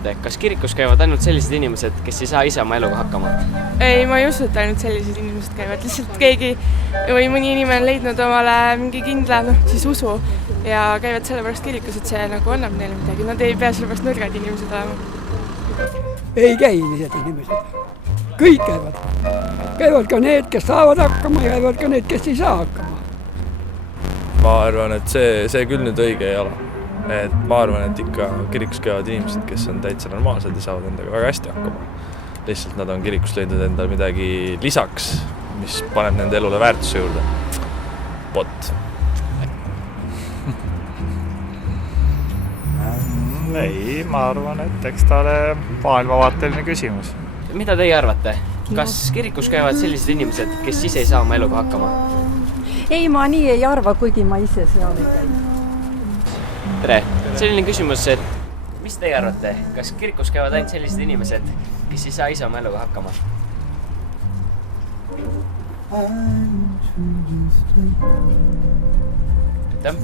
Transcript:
arvate, kas kirikus käivad ainult sellised inimesed, kes ei saa ise oma eluga hakkama? Ei, ma ei usu, et ainult sellised inimesed käivad. Lihtsalt keegi või mõni inimene on leidnud omale mingi kindla siis usu ja käivad sellepärast kirikus, et see nagu annab neile midagi. Nad ei pea sellepärast nõrgad inimesed olema. Ei käi need inimesed. Kõik käivad. Käivad ka need, kes saavad hakkama ja käivad ka need, kes ei saa hakkama. Ma arvan, et see küll nüüd õige ei ole. Et ma arvan, et ikka kirikus käivad inimesed, kes on täitsa normaalsed ja saavad endaga väga hästi hakkama. Lihtsalt nad on kirikus leidnud endal midagi lisaks, mis paneb nende elule väärtuse juurde. Pot. Ei, ma arvan, et eks ta ole maailmavaateline küsimus. Mida teie arvate? Kas kirikus käivad sellised inimesed, kes ise ei saa oma eluga hakkama? Ei, ma nii ei arva, kuigi ma ise seal ei käi. Tere! Selline küsimus, et mis teie arvate? Kas kirikus käivad ainult sellised inimesed, kes ei saa ise oma eluga hakkama? Aitäh!